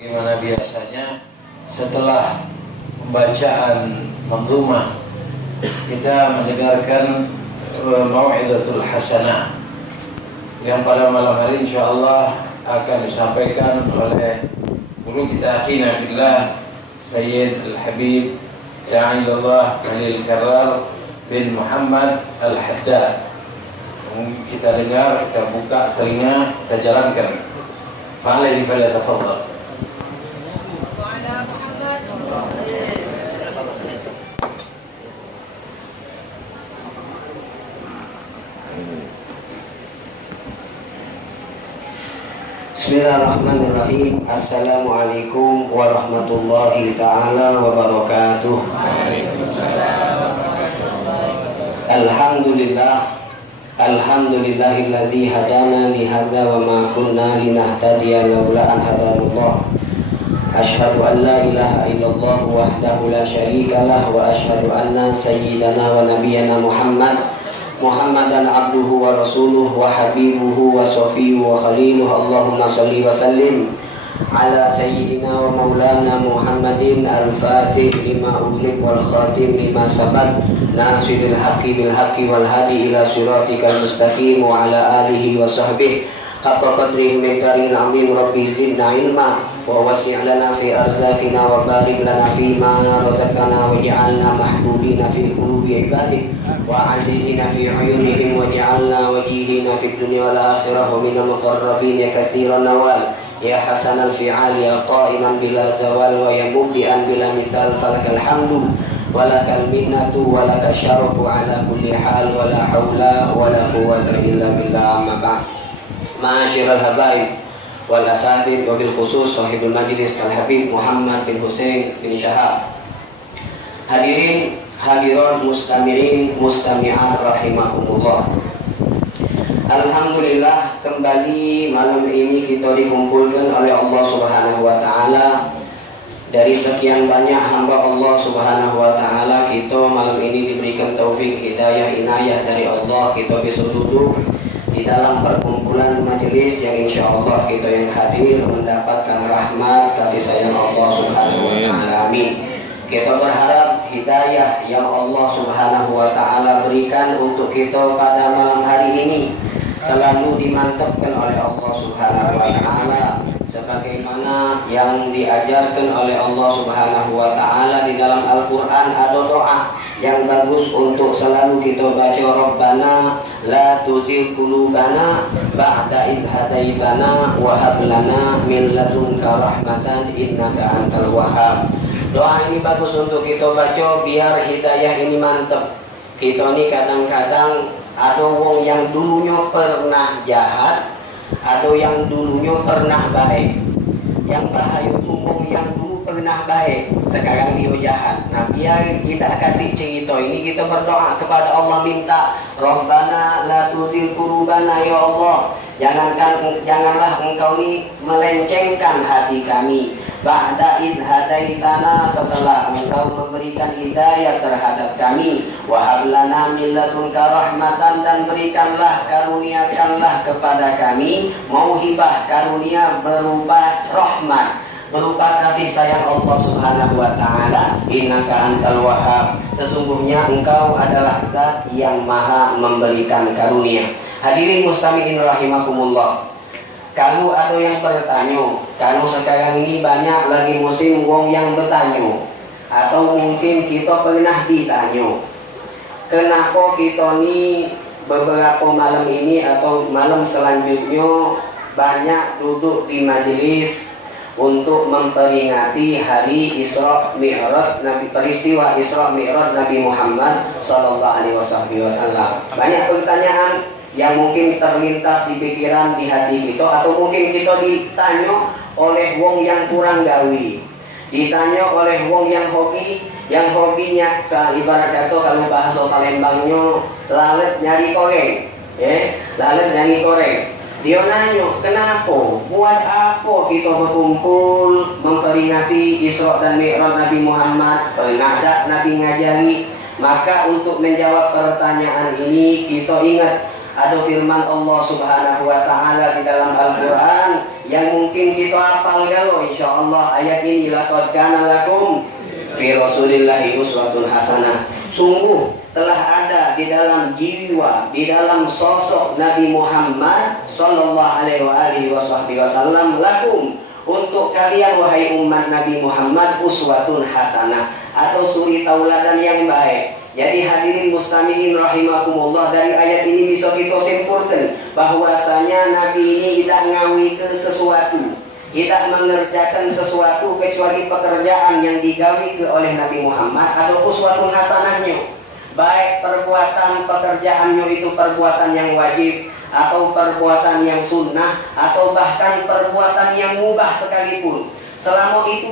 Bagaimana biasanya setelah pembacaan manzumah kita mendengarkan mau'izatul hasanah yang pada malam hari insyaallah akan disampaikan oleh guru kita akhina fillah Sayyid Al-Habib Ja'alallah Khalil Karrar bin Muhammad Al-Haddad. Kita dengar, kita buka telinga, kita jalankan. Fa'alaihi falyatafaddal. Bismillahirrahmanirrahim. Assalamualaikum warahmatullahi ta'ala wabarakatuh. Alhamdulillahilladzi hadana lihadza wa ma kunna linahtadiya laula an hadanallah. Asyhadu an la ilaha illallah wahdahu la syarikalah wa asyhadu anna sayyidana wa nabiyyana Muhammadan abduhu wa rasuluhu wa habibuhu wa safiyuhu wa khaliluhu. Allahumma salli wa sallim ala sayyidina wa maulana Muhammadin al-fatih lima ughliq wal khatim lima sabaq nasiril haqqi bil haqqi wal hadi ila siratikal mustaqim wa ala alihi wa sahbihi haqqa qadrihi miqdarin azim. Rabbi zidna ilma wa wasi' lana fi arzaqina wa barik lana fi ma razaqtana waj'alna mahbubina fi qulubi ibadik wa azizina fi uyunihim waj'alna wajihina fid dunya wal akhirah wa minal muqarrabin ya katsiran nawal ya hasanal fi'al ya qa'iman bila zawal wa ya mubdi'an bila mithal falakal hamdu walakal minnatu walakal syarafu ala kulli hal wala hawla wala quwwata illa billah. Amma ba'd. Ma'asyiral habaib wal asatid wa bil khusus sahibul majlis Al-Habib Muhammad bin Husain bin Syahab. Hadirin hadirat mustami'in mustami'at rahimakumullah. Alhamdulillah, kembali malam ini kita dikumpulkan oleh Allah Subhanahu wa taala. Dari sekian banyak hamba Allah Subhanahu wa taala, kita malam ini diberikan taufik hidayah inayah dari Allah. Kita bisa duduk di dalam perkumpulan majelis yang insya Allah kita yang hadir mendapatkan rahmat kasih sayang Allah Subhanahu wa taala. Amin. Kita berharap hidayah yang Allah Subhanahu wa taala berikan untuk kita pada malam hari ini selalu dimantapkan oleh Allah Subhanahu wa taala sebagaimana yang diajarkan oleh Allah Subhanahu wa taala di dalam Al-Qur'an. Ada doa yang bagus untuk selalu kita baca, Rabbana la tuzigh qulubana ba'da idh hadaitana wa hab lana min ladunka rahmatan innaka antal wahhab. Doa ini bagus untuk kita baca biar hidayah ini mantap. Kita ini kadang-kadang ada wong yang dulunya pernah jahat, ada yang dulunya pernah baik. Yang bahaya itu wong yang dulu pernah baik, sekarang dia jahat. Nah, biar kita katik cerita ini, kita berdoa kepada Allah, minta Rabbana la tuzigh qulubana, ya Allah, janganlah engkau ini melencengkan hati kami. Ba'da idh hadaitana, setelah engkau memberikan hidayah terhadap kami. Wa hab lana min ladunka rahmatan, dan berikanlah, karuniakanlah kepada kami mauhibah, karunia berupa rahmat, berupa kasih sayang Allah Subhanahu wa taala. Innaka antal wahhab, sesungguhnya engkau adalah zat yang maha memberikan karunia. Hadirin mustami'in rahimakumullah. Kalau ada yang bertanya, kalau sekarang ini banyak lagi musim wong yang bertanya, atau mungkin kita pernah ditanya, kenapa kita ini beberapa malam ini atau malam selanjutnya banyak duduk di majelis untuk memperingati hari Isra Mi'raj Nabi, peristiwa Isra Mi'raj Nabi Muhammad sallallahu alaihi wasallam. Banyak pertanyaan yang mungkin terlintas di pikiran, di hati kita, atau mungkin kita ditanya oleh wong yang kurang gawi, ditanya oleh wong yang hobinya ibarat kata kalau bahasa Palembangnya lalet nyari koreng, lalet nyari koreng. Dia nanya, kenapa, buat apa kita berkumpul memperingati Isra dan Mi'raj Nabi Muhammad? Pernah tak Nabi ngajari? Maka untuk menjawab pertanyaan ini kita ingat Ada firman Allah Subhanahu wa taala di dalam Al-Qur'an yang mungkin kita hafal galau insyaallah. Ayat ini laqad kana lakum fi Rasulillahi uswatun hasanah. Sungguh telah ada di dalam jiwa, di dalam sosok Nabi Muhammad sallallahu alaihi wasallam lakum, untuk kalian wahai umat Nabi Muhammad, uswatun hasanah, atau suri tauladan yang baik. Jadi hadirin mustami'in rahimakumullah, dari ayat ini bisa kita simpulkan bahwasanya Nabi ini tidak ngawi ke sesuatu, tidak mengerjakan sesuatu kecuali pekerjaan yang digawi oleh Nabi Muhammad atau uswatun hasanahnya. Baik perbuatan pekerjaannya itu perbuatan yang wajib, atau perbuatan yang sunnah, atau bahkan perbuatan yang mubah sekalipun, selama itu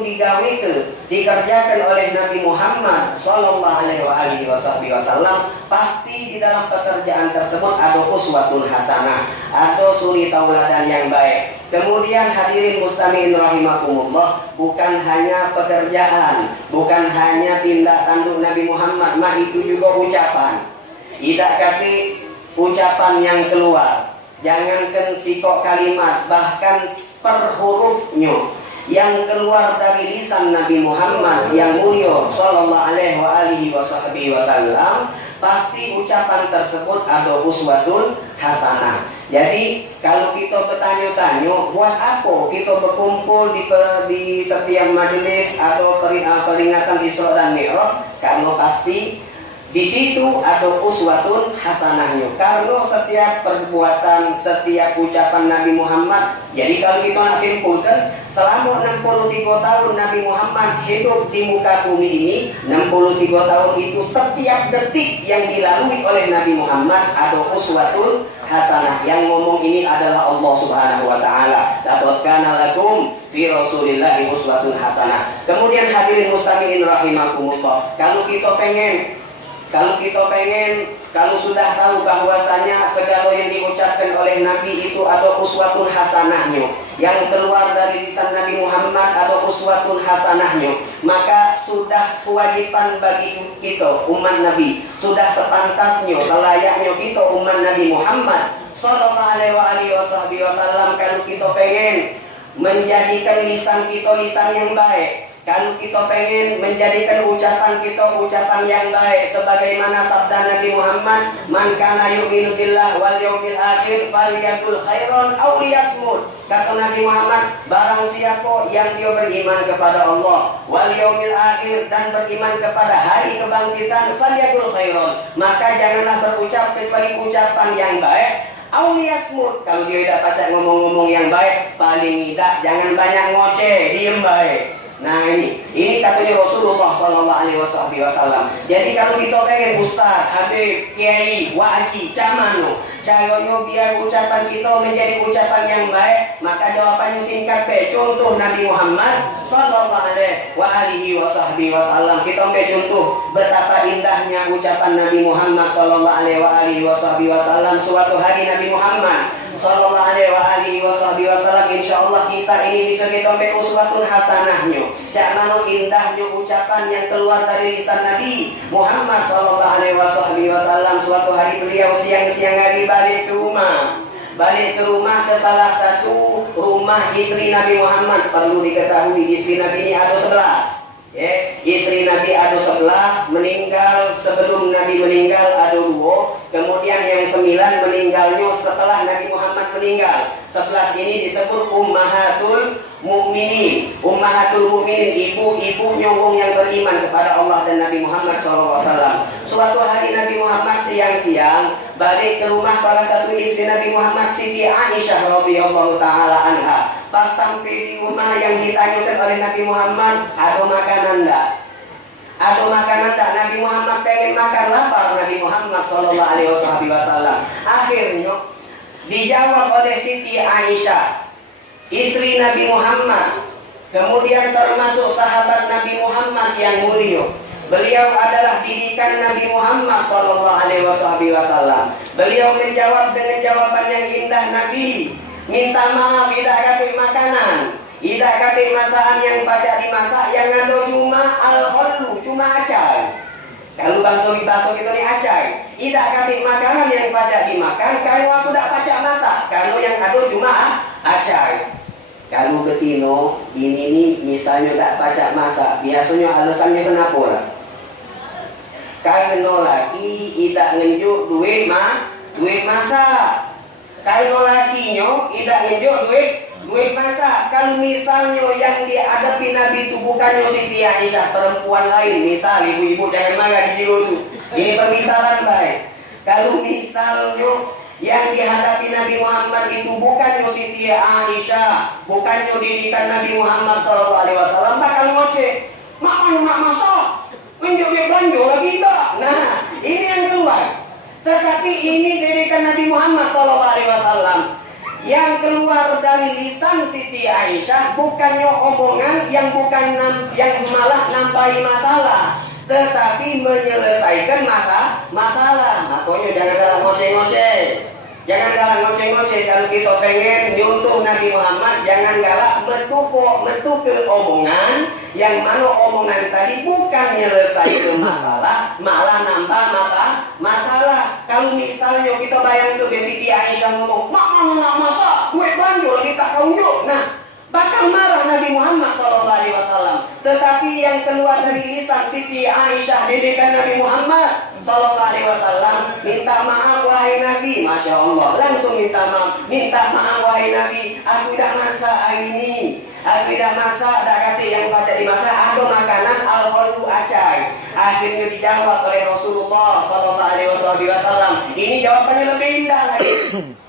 dikerjakan oleh Nabi Muhammad sallallahu alaihi wasallam, pasti di dalam pekerjaan tersebut ada uswatun hasanah, atau suri tauladan yang baik. Kemudian hadirin mustami'in rahimakumullah, bukan hanya pekerjaan, bukan hanya tindak tanduk Nabi Muhammad, itu juga ucapan. Tidak kata ucapan yang keluar, jangankan sikok kalimat, bahkan per hurufnya yang keluar dari lisan Nabi Muhammad yang mulia sallallahu alaihi wasallam, pasti ucapan tersebut ada uswatun hasanah. Jadi kalau kita bertanya-tanya, buat apa kita berkumpul di setiap majelis atau peringatan Isra dan Mi'raj? Karena pasti di situ ada uswatun hasanahnya. Karena setiap perbuatan, setiap ucapan Nabi Muhammad. Jadi kalau kita nak simpulkan, selama 63 tahun Nabi Muhammad hidup di muka bumi ini, 63 tahun itu setiap detik yang dilalui oleh Nabi Muhammad ada uswatun hasanah. Yang ngomong ini adalah Allah Subhanahu wa taala. Laqad kana lakum fi Rasulillahi uswatun hasanah. Kemudian hadirin mustami'in rahimakumullah, kalau sudah tahu bahwasanya segala yang diucapkan oleh Nabi itu ada uswatun hasanahnya, yang keluar dari lisan Nabi Muhammad ada uswatun hasanahnya, maka sudah kewajiban bagi kita umat Nabi, sudah sepantasnya, selayaknya kita umat Nabi Muhammad sallallahu alaihi wasallam, kalau kita pengen menjadikan lisan kita lisan yang baik, kalau kita pengen menjadikan ucapan kita ucapan yang baik, sebagaimana sabda Nabi Muhammad, man kana yu'minu billah wal yawmil akhir falyaqul khairan aw liyasmut. Kata Nabi Muhammad, barang siapa yang dia beriman kepada Allah wal yawmil akhir, dan beriman kepada hari kebangkitan, falyaqul khairan, maka janganlah berucap kecuali ucapan yang baik. Auliyasmut, kalau dia tidak pacak ngomong-ngomong yang baik, paling tidak jangan banyak ngoceh, diem baik. Nah ini katanya Rasulullah sallallahu alaihi wasallam. Jadi kalau kita pengen ustaz, habib, kiai, wajib, camano, caranya biar ucapan kita menjadi ucapan yang baik, maka jawabannya singkat be. Contoh Nabi Muhammad sallallahu alaihi wasallam. Kita ambil contoh betapa indahnya ucapan Nabi Muhammad sallallahu alaihi wasallam. Suatu hari Nabi Muhammad sallallahu alaihi wasallam, insyaallah kisah ini bisa kita ambil uswatun hasanahnya. Cak mana indahnya ucapan yang keluar dari lisan Nabi Muhammad sallallahu alaihi wasallam. Suatu hari beliau siang-siang hari balik ke rumah ke salah satu rumah istri Nabi Muhammad. Perlu diketahui istri Nabi ini ada 11. Istri Nabi ada 11, meninggal sebelum Nabi meninggal ada 2, kemudian yang 9 meninggalnya setelah Nabi Muhammad meninggal. 11 ini disebut Ummahatul Mukminin. Ummahatul Mukminin, ibu-ibu nyongong yang beriman kepada Allah dan Nabi Muhammad SAW. Suatu hari Nabi Muhammad siang-siang balik ke rumah salah satu istri Nabi Muhammad, Siti Aisyah radhiyallahu taala anha. Pas sampai di rumah yang ditanyakan oleh Nabi Muhammad, ada makanan enggak? Ada makanan tak? Nabi Muhammad pengen makan, lapar Nabi Muhammad sallallahu alaihi wasallam. Akhirnya dijawab oleh Siti Aisyah, istri Nabi Muhammad, kemudian termasuk sahabat Nabi Muhammad yang mulia. Beliau adalah didikan Nabi Muhammad sallallahu alaihi wasallam. Beliau menjawab dengan jawaban yang indah. Nabi minta maaf, tidak kata makanan, tidak kata masakan yang pacak dimasak, yang ada cuma al-khallu, cuma acar. Kalau bakso kita ni acai, tidak katik makanan yang pacak dimakan. Kalau aku tak pacak masak, kalau yang ada cuma acai. Kalau betino, bini ni misalnya tak pacak masak, biasanya alasannya kenapa lah? Karena laki tidak ngenjuk duit masak. Kalau lakinya tidak ngenjuk duit masak. Kalau misalnya yang dihadapi Nabi itu bukannya Siti Aisyah, perempuan lain, misal ibu-ibu jangan marah di jiwa tu. Ini pemisalan baik. Kalau misalnya yang dihadapi Nabi Muhammad itu bukannya Siti Aisyah, bukannya didikan Nabi Muhammad SAW, bakal ngoceh. Mak mana nak masak? Menjuk dia belanja lagi tak? Nah, ini yang keluar. Tetapi ini didikan Nabi Muhammad SAW. Yang keluar dari lisan Siti Aisyah bukannya omongan yang yang malah nambahi masalah, tetapi menyelesaikan masalah. Makanya jangan dalam ngoceh-ngoceh. Jangan galak ngoceh-ngoceh. Kalau kita pengen nyuntuh Nabi Muhammad, jangan galak metu ke omongan yang mana omongan tadi bukan nyelesaikan masalah, malah nambah masalah. Kalau misalnya kita bayang tuh Siti Aisyah ngomong, mak mau nak masak, duit belanja lagi tak kau unjuk. Nah, bakal marah Nabi Muhammad SAW. Tetapi yang keluar dari lisan Siti Aisyah, didikan Nabi Muhammad SAW, minta maaf wahai Nabi. Masya Allah, langsung minta maaf wahai Nabi, aku tidak masak hari ini, aku tidak masak, tak kata yang baca dimasak, ada makanan al-khaldu acai. Akhirnya dijawab oleh Rasulullah SAW. Ini jawabannya lebih indah lagi.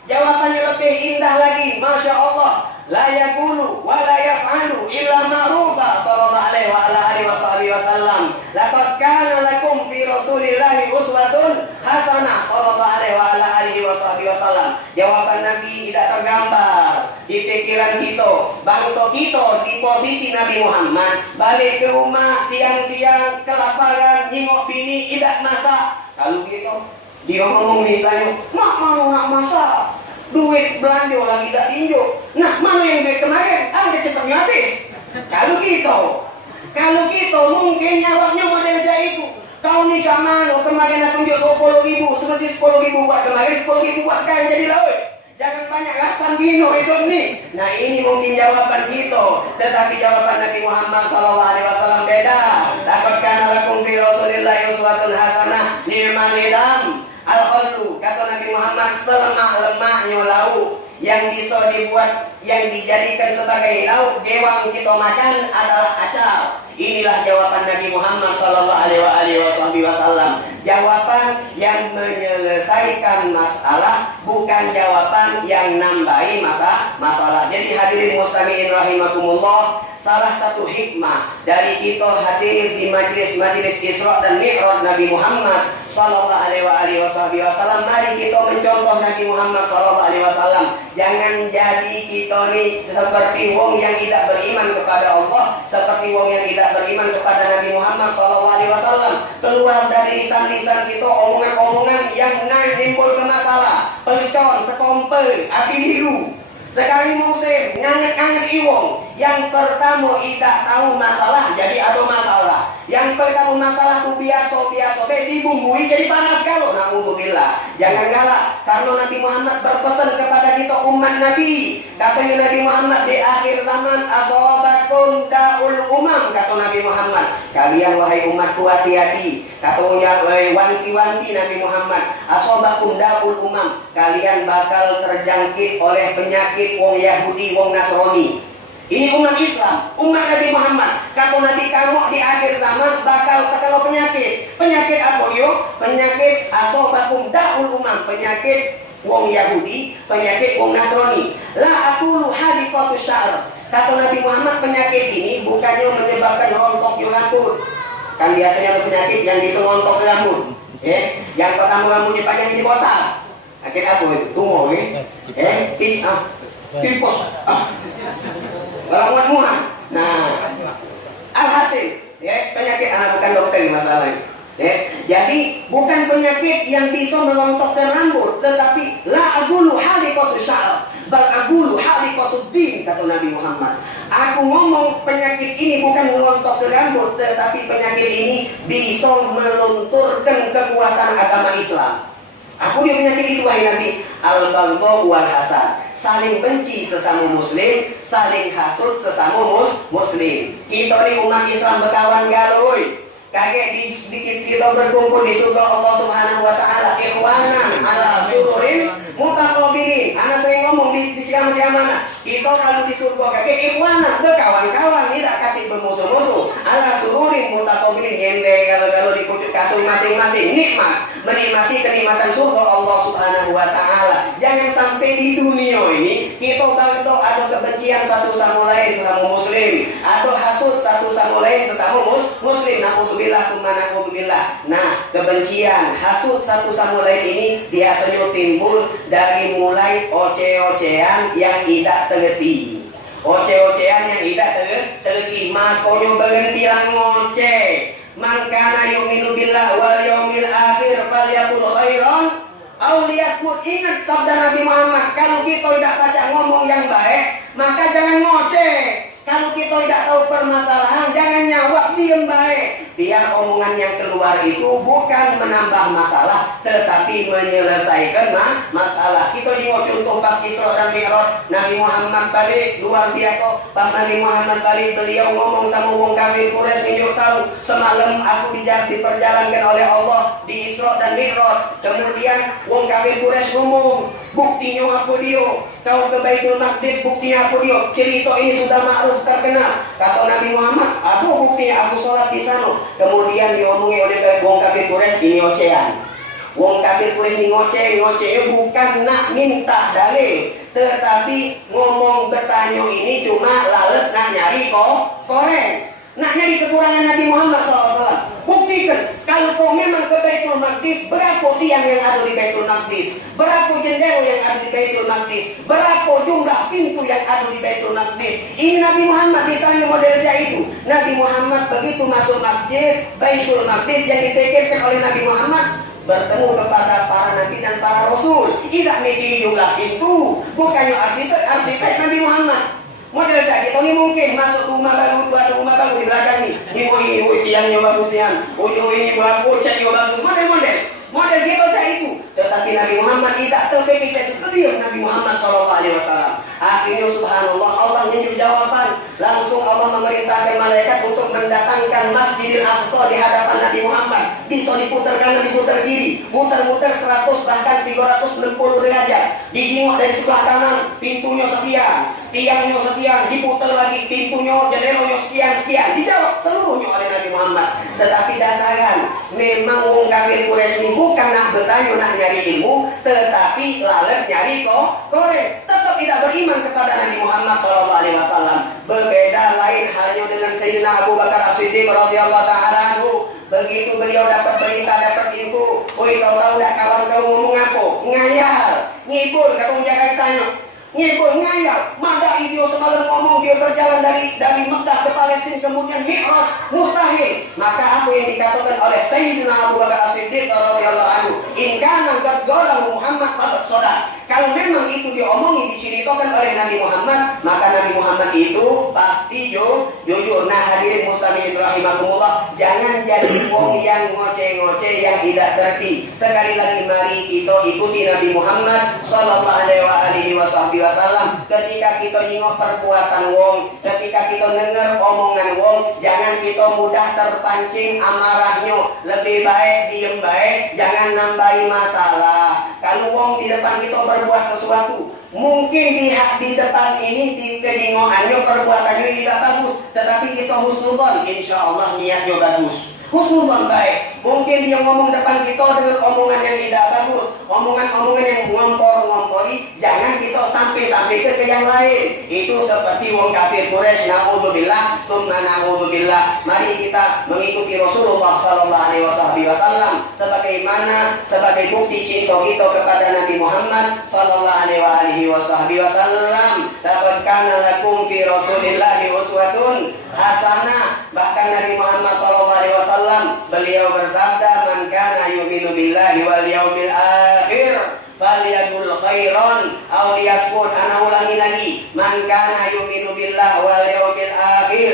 Jawabannya lebih indah lagi. Masya Allah. La yakulu wa la yaf'alu illa ma'rufa sallallahu alaihi wasallam. Laqad kana lakum fi Rasulillahi uswatun hasanah sallallahu alaihi wasallam. Jawaban Nabi tidak tergambar di pikiran kita. Bangsa kita di posisi Nabi Muhammad, balik ke rumah siang-siang kelaparan, nyingok bini tidak masak. Kalau gitu dia ngomong misalnya, mak mau nak masak, duit belanja lagi tak tinjuk. Nah, mana yang duit kemarin? Cepatnya habis. Kalau kita mungkin jawabnya model kayak itu. Kau ni cak mana? Kemarin aku tunjuk 20.000, semesti 10.000 buat kemarin, 10.000 buat sekarang jadi laut. Jangan banyak rasan gino hidup ni. Nah, ini mungkin jawaban kita. Tetapi jawaban Nabi Muhammad SAW beda. Laqad kana lakum fi Rasulillahi uswatun hasanah liman lidam al-khaldu. Kata Nabi Muhammad, selemah-lemahnya lauk yang bisa dibuat, yang dijadikan sebagai lauk gewang kita makan adalah acar. Inilah jawaban Nabi Muhammad SAW. Jawaban yang menyelesaikan masalah, bukan jawaban yang nambahi masalah. Jadi hadirin mustami'in rahimakumullah, salah satu hikmah dari kita hadir di majlis-majlis Isra dan Mi'raj Nabi Muhammad SAW, mari kita mencontoh Nabi Muhammad SAW. Jangan jadi kita ni seperti wong yang tidak beriman kepada Allah, seperti wong yang tidak beriman kepada Nabi Muhammad SAW. Keluar dari lisan-lisan kita omongan-omongan yang nimbul ke masalah, percon, sekompe, api biru. Sekali musim, nyangat-nyangat iwong. Yang pertama tidak tahu masalah, jadi ada masalah. Yang pertama masalah itu biasa-biasa, dibumbui jadi panas kalau. Na'udzubillah. Jangan galak, karena Nabi Muhammad berpesan kepada kita umat Nabi. Katanya Nabi Muhammad di akhir zaman, asabakum da'ul umam. Kata Nabi Muhammad, kalian wahai umatku hati-hati. Katanya wanti-wanti Nabi Muhammad, asabakum da'ul umam. Kalian bakal terjangkit oleh penyakit wong Yahudi, wong Nasrani. Ini umat Islam, umat Nabi Muhammad. Kata Nabi, kamu di akhir zaman bakal terkena penyakit. Penyakit apa yo? Penyakit asobakum da'ul umam, penyakit wong Yahudi, penyakit wong Nasrani. La aqulu halikatus sya'ar. Kata Nabi Muhammad, penyakit ini bukannya menyebabkan rontok rambut. Kan biasanya ada penyakit yang bisa rontok rambut. Yang pertama rambutnya panjang jadi botak. Akhir apa itu? Tumor, tipos. Muat. Nah, alhasil, penyakit anak bukan dokter masalahnya. Jadi bukan penyakit yang bisa merontokkan rambut, tetapi la agulu halikotu sya'ar, bal agulu halikotu din, kata Nabi Muhammad. Aku ngomong penyakit penyakit ini bukan ngontok ke rambut, tetapi penyakit ini bisa melunturkan kekuatan agama Islam. Aku dia penyakit itu wahai Nabi, al-baghdha wal hasad, saling benci sesama muslim, saling hasud sesama muslim. Kita ni umat Islam berkawan galoi. Kaget sedikit kita berkumpul di surga Allah Subhanahu wa taala, ikhwanan ala sururin mutaqabilin. Ana sering ngomong di ceramah-ceramah, kita kalau di surga kaget ikhwanan, berkawan-kawan, tidak kati bermusuh-musuh. Ala sururin mutaqabilin, nyende kalau di pucuk kasur masing-masing, nikmat menikmati kenikmatan surga Allah Subhanahu wa taala. Jangan sampai di dunia ini kita ada kebencian satu sama lain sesama muslim, ada hasud satu sama lain sesama muslim. Na'udzubillah. Nah, kebencian, hasud satu sama lain ini biasanya timbul dari mulai oce-ocehan yang tidak terhenti. Oce-ocehan yang tidak terhenti, makanya berhentilah ngoceh. Man kana yu'minu billah wal yaumil akhir falyaqul khairan aw liyasmut. Ingat sabda Nabi Muhammad, kalau kita tidak baca ngomong yang baik, maka jangan ngoceh. Kalau kita tidak tahu permasalahan, jangan nyawak, diam baik. Biar omongan yang keluar itu bukan menambah masalah, tetapi menyelesaikan masalah. Kita ingat contoh pas Isra dan Mi'raj, Nabi Muhammad balik, luar biasa. Pas Nabi Muhammad balik, beliau ngomong sama wong kafir Quraisy, ninjuk tahu, semalam aku diperjalankan oleh Allah di Isra dan Mi'raj. Kemudian wong kafir Quraisy ngomong, buktinya apa dia? Kau ke Baitul Maqdis, buktinya apa dia? Cerita ini sudah makruf terkenal. Kata Nabi Muhammad, aduh buktinya aku sholat di sana. Kemudian diomongi oleh wong kafir Quraisy, ini ocehan. Wong kafir Quraisy ini ngocehnya bukan nak minta dalil, tetapi ngomong bertanya ini cuma lalet nak nyari koreng. Nak nyari kekurangan Nabi Muhammad SAW. Buktikan, kalau kau memang ke Baitul Maqdis, berapa tiang yang ada di Baitul Maqdis? Berapa jendela yang ada di Baitul Maqdis? Berapa jumlah pintu yang ada di Baitul Maqdis? Ini Nabi Muhammad ditanya model itu. Nabi Muhammad begitu masuk masjid Baitul Maqdis yang dipikirkan oleh Nabi Muhammad, bertemu kepada para nabi dan para rasul. Tidak mikir jumlah pintu, bukannya arsitek Nabi Muhammad. Model kita ini mungkin masuk rumah baru, ada rumah baru di belakang ini. Ini tiangnya bagus yang, ini bagus, catnya bagus. Model kita itu. Tetapi Nabi Muhammad tidak terpikir itu diam Nabi Muhammad SAW. Akhirnya subhanallah Allah menunjuk jawaban. Langsung Allah memerintahkan malaikat untuk mendatangkan Masjidil Aqsa di hadapan Nabi Muhammad. Bisa diputar kanan, diputar kiri, muter-muter 100 bahkan 360 derajat. Dijenguk dari sebelah kanan, pintunya sekian, tiangnya sekian, diputar lagi pintunya, jendelanya sekian. Dijawab seluruhnya oleh Nabi Muhammad. Tetapi dasaran, memang wong kafir Quraisy ini bukan nak bertanya, nak nyari ilmu, tetapi lalat nyari korek. Tetap tidak beriman kepada Nabi Muhammad SAW. Berbeda lain hanya dengan Sayyidina Abu Bakar As-Siddiq radhiyallahu ta'ala anhu. Begitu beliau dapat berita, dapat info, oi kau tahu tak kawan kau ngomong apa? Ngayal, ngibul, kata orang Jakarta tanya. Ngibul, ngayal. Mada dia semalam ngomong dia berjalan dari Mekah ke Palestina kemudian Mi'raj, mustahil. Maka apa yang dikatakan oleh Sayyidina Abu Bakar As-Siddiq radhiyallahu anhu, in kana qad qalahu Muhammad faqad shadaq. Kalau memang itu diomongi, diceritakan oleh Nabi Muhammad, maka Nabi Muhammad itu pasti jujur. Nah hadirin muslimin rahimakumullah, jangan jadi wong yang ngoceh-ngoceh yang tidak terti. Sekali lagi mari kita ikuti Nabi Muhammad sallallahu alaihi wasallam. Ketika kita nengok perbuatan wong, ketika kita dengar omongan wong, jangan kita mudah terpancing amarahnya. Lebih baik diem baik, jangan nambahi masalah. Kalau wong di depan kita berbuat sesuatu, mungkin di depan ini di keningoannya perbuatannya tidak bagus, tetapi kita husnudzon, insya Allah niatnya bagus. Husnudzon baik. Mungkin dia ngomong depan kita dengan omongan yang tidak bagus, omongan-omongan yang ngompor-ngompori, jangan kita sampai ke yang lain. Itu seperti wong kafir Quraisy, na'udzubillah, tsumma na'udzubillah. Mari kita mengikuti Rasulullah sallallahu alaihi wasallam sebagai bukti cinta kita kepada Nabi Muhammad sallallahu alaihi wasallam. Laqad kana lakum fi Rasulillahi uswatun hasanah. Bahkan Nabi Muhammad sallallahu alaihi wasallam beliau bersabda, man kana yu'minu billahi wal yaumil akhir falyaqul khairan aw liyasmut. Ana ulangi lagi, man kana yu'minu billahi wal yaumil akhir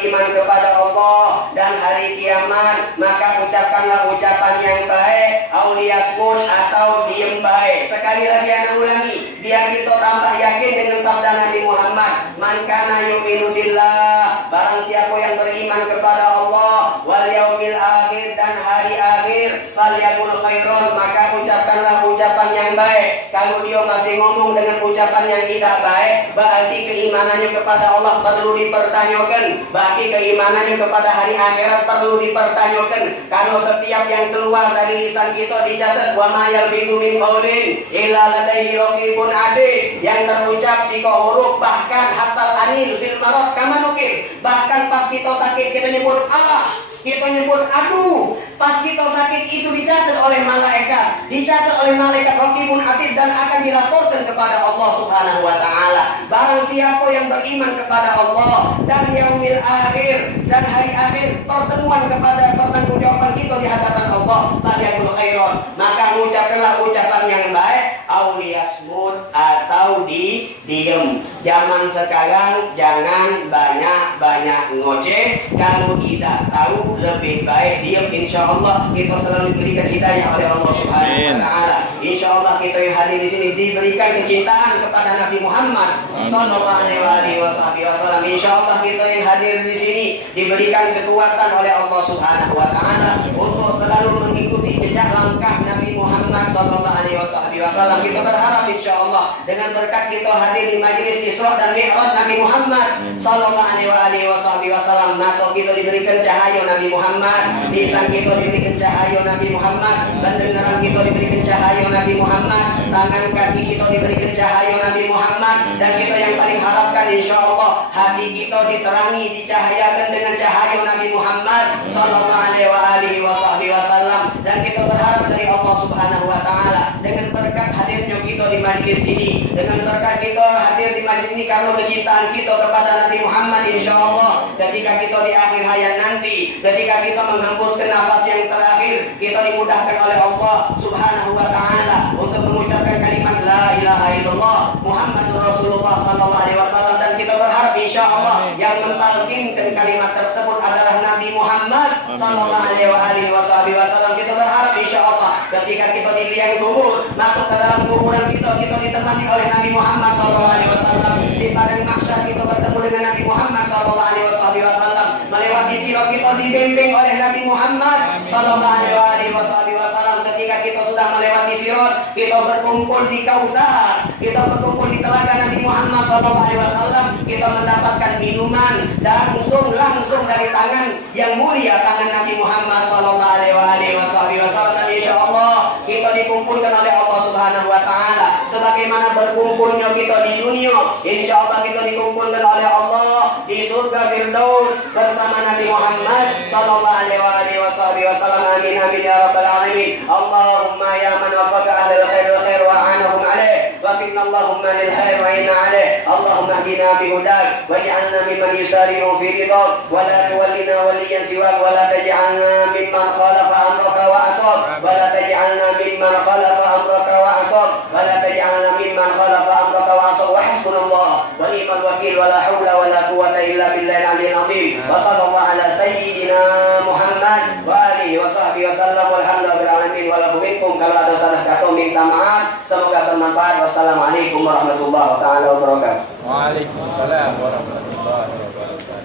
beriman kepada Allah dan hari kiamat, maka ucapkanlah ucapan yang baik, auliyasmun atau diem baik. Sekali lagi anak ulangi, biar kita tambah yakin dengan sabda Nabi Muhammad, man kana yu'minu billah, barang siapa yang beriman kepada Allah, wal yaumil akhir, dan hari akhir, falyaqul khairan, maka ucapkanlah ucapan yang baik. Kalau dia masih ngomong dengan ucapan yang tidak baik, berarti keimanannya kepada Allah perlu dipertanyakan, berarti keimanannya kepada hari akhirat perlu dipertanyakan. Karena setiap yang keluar dari lisan kita dicatat, wa ma yalfidu min qaulin illa ladaihi raqibun atid, yang terucap siko huruf, bahkan hatal anil fil marad kama nukir, bahkan pas kita sakit kita nyebut Allah, kita nyebut aduh, pas kita sakit itu dicatat oleh malaikat, dicatat oleh malaikat raqibun atid, dan akan dilaporkan kepada Allah Subhanahu wa taala. Barang siapa yang beriman kepada Allah dan yaumil akhir dan hari akhir, pertemuan kepada pertanggungjawaban kita di hadapan Allah, falyaqul khairan, maka mengucapkanlah ucapan yang baik, auliyasmut atau diem. Zaman sekarang jangan banyak-banyak ngoceh, kalau tidak tahu lebih baik diam. Insya Allah kita selalu diberikan hidayah oleh Allah Subhanahu wa taala. Insya Allah kita yang hadir di sini diberikan kecintaan kepada Nabi Muhammad sallallahu alaihi wasallam. Insya Allah kita yang hadir di sini diberikan kekuatan oleh Allah Subhanahu wa taala untuk selalu mengikuti jejak langkah Nabi Muhammad sallallahu alaihi wasallam. Kita berharap insya Allah dengan berkat kita hadir di majelis Isra dan Mi'raj Nabi Muhammad sallallahu alaihi wasallam, mata kita diberikan cahaya Nabi Muhammad, lisan kita diberikan cahaya Nabi Muhammad, pendengaran kita diberikan cahaya Nabi Muhammad, tangan kaki kita diberikan cahaya Nabi Muhammad, dan kita yang paling harapkan insya Allah hati kita diterangi, dicahayakan dengan cahaya Nabi Muhammad sallallahu alaihi wasallam. Dan kita berharap dari Allah Subhanahu wa taala dengan berkat hadirnya kita di majlis ini, dengan berkat kita hadir di majlis ini karena kecintaan kita kepada Nabi Muhammad, insya Allah ketika kita di akhir hayat nanti, ketika kita menghembuskan nafas yang terakhir, kita dimudahkan oleh Allah Subhanahu wa taala untuk mengucapkan kalimat la ilaha illallah Muhammadur Rasulullah sallallahu alaihi wasallam. Dan kita berharap insya Allah yang mentalkinkan kalimat tersebut adalah Nabi Muhammad sallallahu alaihi wasallam. Kita berharap insya Allah ketika kita di liang kubur, masuk ke dalam kuburan kita ditemani oleh Nabi Muhammad sallallahu alaihi wasallam. Di padang mahsyar kita bertemu dengan Nabi Muhammad sallallahu alaihi wasallam. Melewati sirat kita dibimbing oleh Nabi Muhammad sallallahu alaihi wasallam. Ketika kita sudah melewati sirat, kita berkumpul di Kautsar, kita berkumpul di telaga Nabi Muhammad sallallahu alaihi wasallam. Kita mendapatkan minuman langsung dari tangan yang mulia, tangan Nabi Muhammad sallallahu alaihi wasallam. Dan insya Allah kita dikumpulkan oleh Allah Subhanahu wa taala sebagaimana berkumpulnya kita di dunia. Insya Allah kita dikumpulkan oleh Allah di surga Firdaus bersama Nabi Muhammad sallallahu alaihi wasallam. Amin amin ya rabbal alamin. Allahumma ya man wafaqa ahlal khair wa anahum alaih, wafiqna Allahumma lil khair wa inna alaih. Allahumma hdina bi hudak waj'alna mimman yusari'u fi ridak wa la tuwallina waliyan siwak wa la taj'alna mimman khalafa amraka wa asab wa la taj'alna mimman khalafa amraka wa asab wa la taj'alna mimman khalafa amraka wa asab. Wa hasbunallah wa ni'mal wakil wa la hawla wa la quwwata illa billahil aliyyil azim. Wa sallallahu ala sayyidina Muhammad wa alihi wa sahbihi wa sallam walhamdulillahi alamin wa lafu minkum. Kalau ada salah kata minta maaf, semoga bermanfaat. Wassalamualaikum warahmatullahi taala wabarakatuh. Waalaikumsalam warahmatullahi wabarakatuh.